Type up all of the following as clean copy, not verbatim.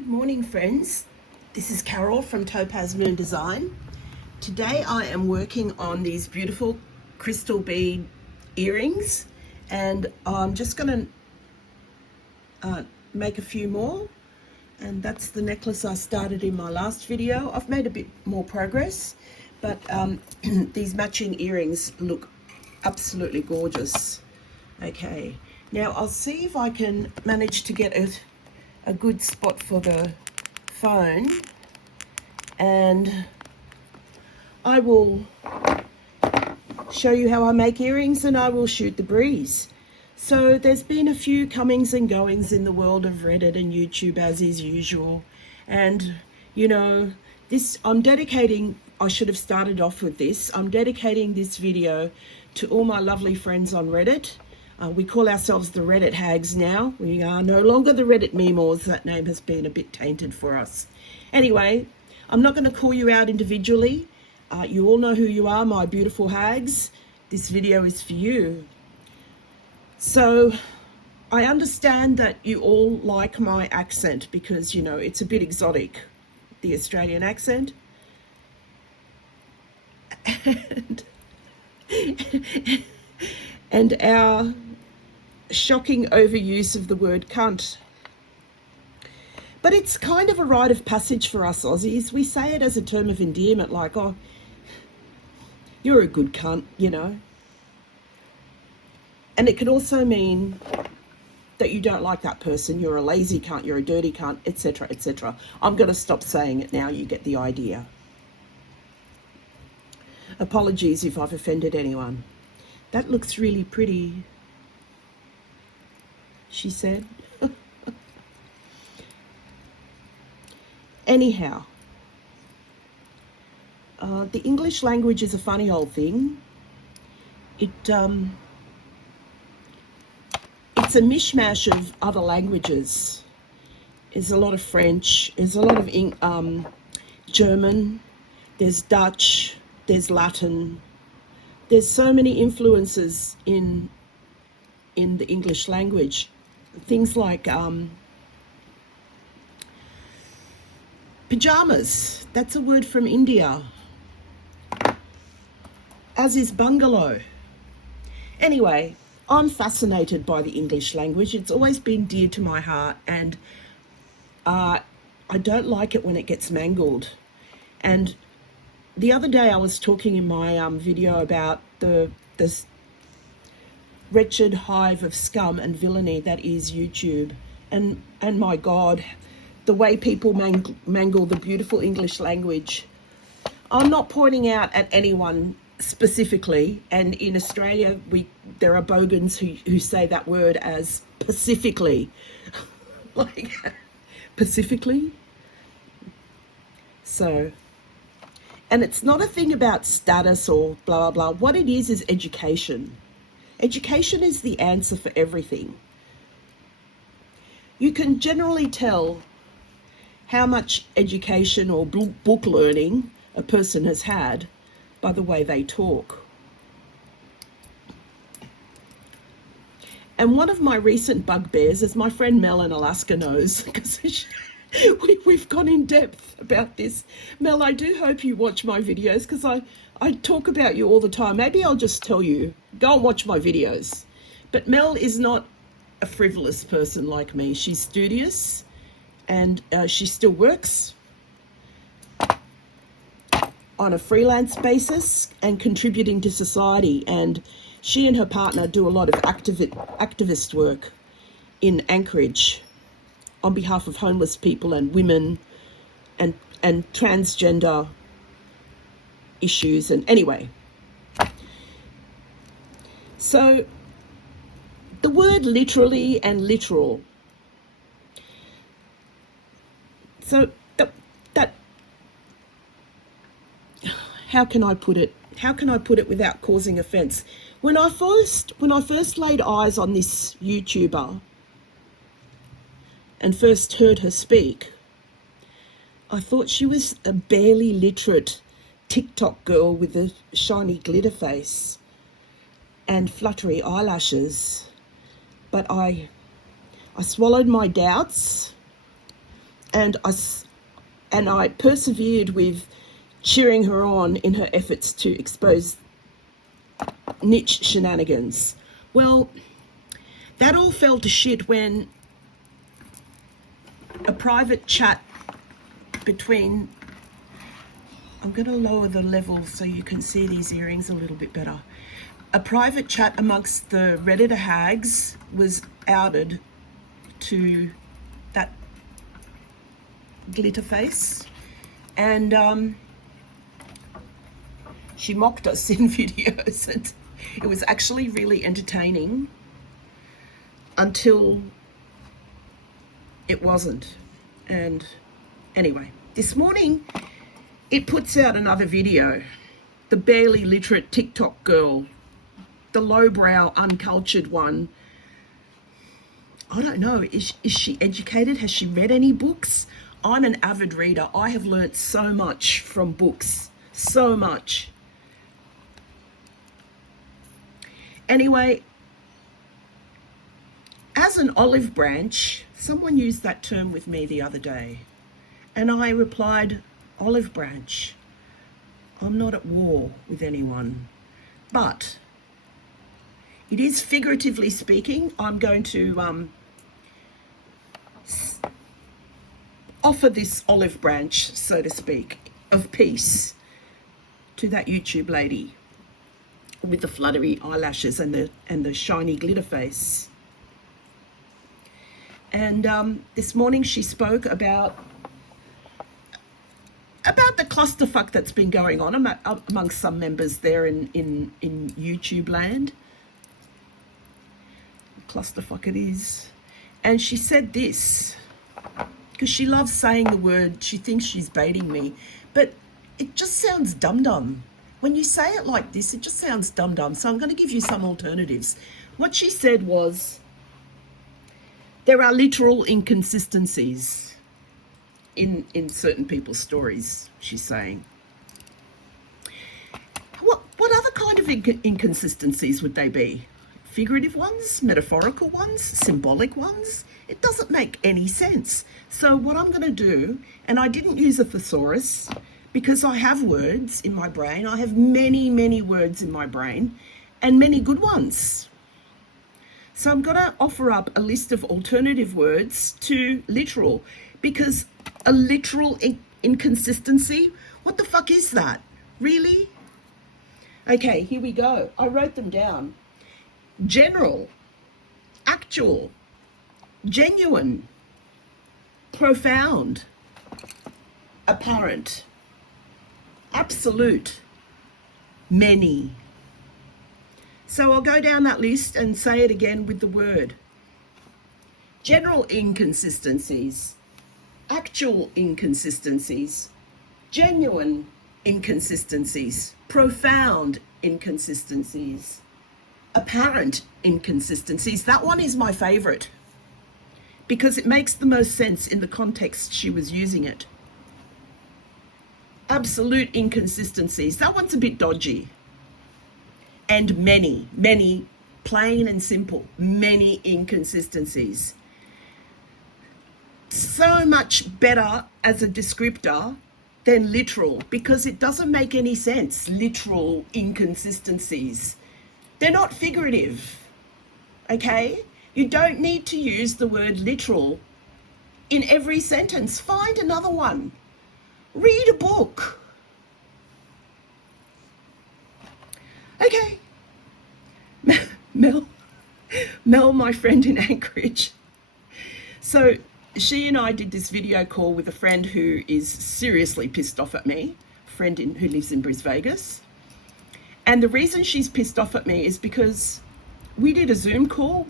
Good morning, friends. This is Carol from TopazMoon Design. Today I am working on these beautiful crystal bead earrings, and I'm just going to make a few more. And that's the necklace I started in my last video. I've made a bit more progress, but these matching earrings look absolutely gorgeous. Okay, now I'll see if I can manage to get a good spot for the phone, and I will show you how I make earrings, and I will shoot the breeze. So there's been a few comings and goings in the world of Reddit and YouTube, as is usual, and you know, I should have started off with this. I'm dedicating this video to all my lovely friends on Reddit. We call ourselves the Reddit Hags now. We are no longer the Reddit Memoirs. That name has been a bit tainted for us. Anyway, I'm not going to call you out individually. You all know who you are, my beautiful hags. This video is for you. So I understand that you all like my accent because, you know, it's a bit exotic, the Australian accent. And our shocking overuse of the word cunt. But it's kind of a rite of passage for us Aussies. We say it as a term of endearment, like, oh, you're a good cunt, you know. And it could also mean that you don't like that person, you're a lazy cunt, you're a dirty cunt, etc., etc. I'm going to stop saying it now, you get the idea. Apologies if I've offended anyone. That looks really pretty, she said. Anyhow, the English language is a funny old thing. It's a mishmash of other languages. There's a lot of French, there's a lot of German, there's Dutch, there's Latin. There's so many influences in the English language. Things like pajamas, that's a word from India, as is bungalow. Anyway, I'm fascinated by the English language. It's always been dear to my heart, and I don't like it when it gets mangled. And the other day I was talking in my video about this wretched hive of scum and villainy that is YouTube, and my God, the way people mangle the beautiful English language. I'm not pointing out at anyone specifically, and in Australia there are bogans who say that word as pacifically. Like, pacifically? So, and it's not a thing about status or blah, blah, blah. What it is education. Education is the answer for everything. You can generally tell how much education or book learning a person has had by the way they talk. And one of my recent bugbears, as my friend Mel in Alaska knows, because we've gone in depth about this. Mel, I do hope you watch my videos, because I talk about you all the time. Maybe I'll just tell you, go and watch my videos. But Mel is not a frivolous person like me. She's studious, and she still works on a freelance basis and contributing to society. And she and her partner do a lot of activist work in Anchorage on behalf of homeless people and women and transgender issues. And anyway, so the word literally and literal. So that how can I put it? How can I put it without causing offense? When I first laid eyes on this YouTuber and first heard her speak, I thought she was a barely literate TikTok girl with a shiny glitter face and fluttery eyelashes. But I swallowed my doubts And I persevered with cheering her on in her efforts to expose niche shenanigans. Well, that all fell to shit when a private chat between, I'm going to lower the level so you can see these earrings a little bit better. A private chat amongst the Redditor hags was outed to that glitter face, and she mocked us in videos, and it was actually really entertaining until it wasn't. And anyway, this morning it puts out another video. The barely literate TikTok girl, the lowbrow, uncultured one. I don't know, is she educated? Has she read any books? I'm an avid reader. I have learnt so much from books, so much. Anyway, as an olive branch, someone used that term with me the other day, and I replied, olive branch, I'm not at war with anyone, but it is, figuratively speaking, I'm going to offer this olive branch, so to speak, of peace to that YouTube lady with the fluttery eyelashes and the shiny glitter face. And this morning she spoke about the clusterfuck that's been going on amongst some members there in YouTube land. Clusterfuck it is. And she said this, because she loves saying the word, she thinks she's baiting me, but it just sounds dum-dum. When you say it like this, it just sounds dum-dum. So I'm going to give you some alternatives. What she said was, there are literal inconsistencies in certain people's stories, she's saying. What other kind of inconsistencies would they be? Figurative ones, metaphorical ones, symbolic ones? It doesn't make any sense. So what I'm going to do, and I didn't use a thesaurus because I have words in my brain. I have many, many words in my brain, and many good ones. So I'm going to offer up a list of alternative words to literal, because a literal inconsistency, what the fuck is that? Really? Okay, here we go. I wrote them down. General, actual, genuine, profound, apparent, absolute, many. So I'll go down that list and say it again with the word. General inconsistencies, actual inconsistencies, genuine inconsistencies, profound inconsistencies, apparent inconsistencies. That one is my favorite because it makes the most sense in the context she was using it. Absolute inconsistencies, that one's a bit dodgy. And many, plain and simple, many inconsistencies. So much better as a descriptor than literal, because it doesn't make any sense. Literal inconsistencies. They're not figurative, okay? You don't need to use the word literal in every sentence. Find another one. Read a book. Okay. Mel, my friend in Anchorage. So she and I did this video call with a friend who is seriously pissed off at me, a friend who lives in Bris Vegas. And the reason she's pissed off at me is because we did a Zoom call,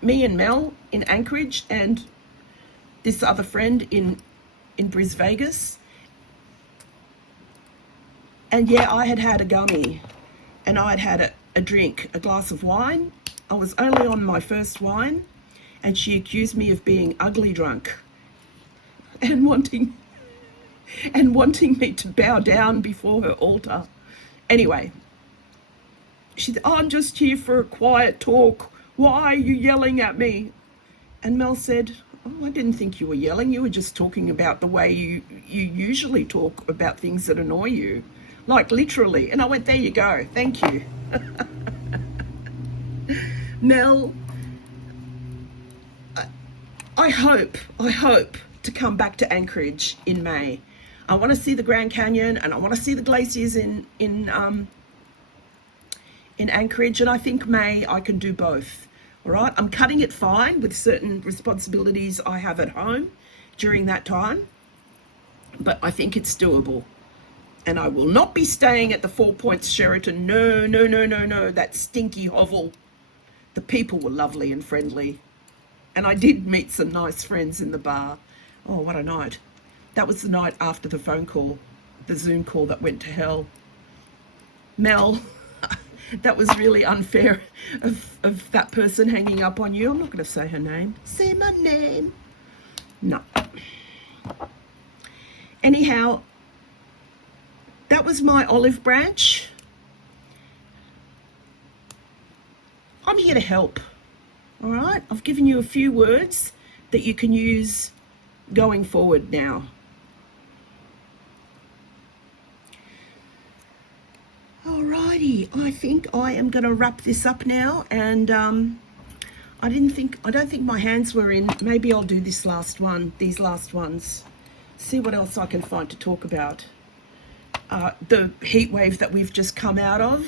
me and Mel in Anchorage and this other friend in Bris Vegas. And yeah, I had had a gummy and I'd had a drink, a glass of wine. I was only on my first wine, and she accused me of being ugly drunk and wanting me to bow down before her altar. Anyway, she said, I'm just here for a quiet talk. Why are you yelling at me? And Mel said, Oh, I didn't think you were yelling. You were just talking about the way you usually talk about things that annoy you. Like literally. And I went, there you go. Thank you. Mel, I hope to come back to Anchorage in May. I want to see the Grand Canyon and I want to see the glaciers in Anchorage, and I think May I can do both. All right, I'm cutting it fine with certain responsibilities I have at home during that time, but I think it's doable. And I will not be staying at the Four Points Sheraton. No, no, no, no, no, that stinky hovel. The people were lovely and friendly. And I did meet some nice friends in the bar. Oh, what a night. That was the night after the phone call, the Zoom call that went to hell. Mel, that was really unfair of that person hanging up on you. I'm not going to say her name. Say my name. No. Anyhow, that was my olive branch. I'm here to help. All right? I've given you a few words that you can use going forward now. Alrighty, I think I am going to wrap this up now, and I don't think my hands were in. Maybe I'll do this last one, these last ones. See what else I can find to talk about. The heat wave that we've just come out of.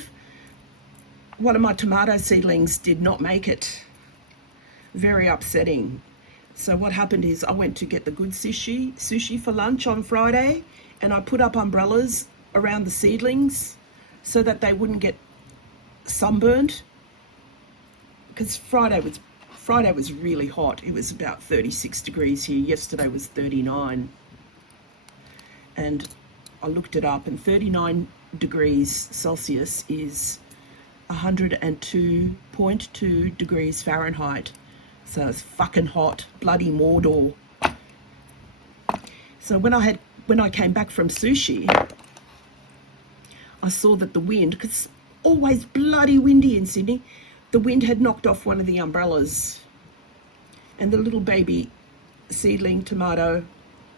One of my tomato seedlings did not make it. Very upsetting. So what happened is I went to get the good sushi for lunch on Friday, and I put up umbrellas around the seedlings so that they wouldn't get sunburned, because Friday was really hot. It was about 36 degrees here. Yesterday was 39. And I looked it up, and 39 degrees Celsius is 102.2 degrees Fahrenheit. So it's fucking hot, bloody Mordor. So when I came back from sushi, I saw that the wind, because it's always bloody windy in Sydney, the wind had knocked off one of the umbrellas, and the little baby seedling tomato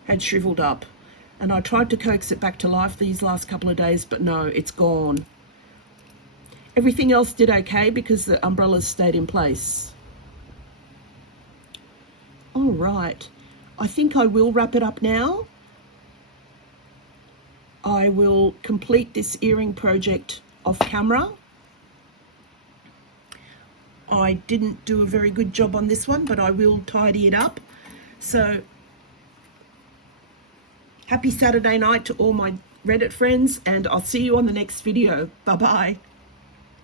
had shriveled up. And I tried to coax it back to life these last couple of days, but no, it's gone. Everything else did okay because the umbrellas stayed in place. All right, I think I will wrap it up now. I will complete this earring project off camera. I didn't do a very good job on this one, but I will tidy it up. So happy Saturday night to all my Reddit friends, and I'll see you on the next video. Bye-bye.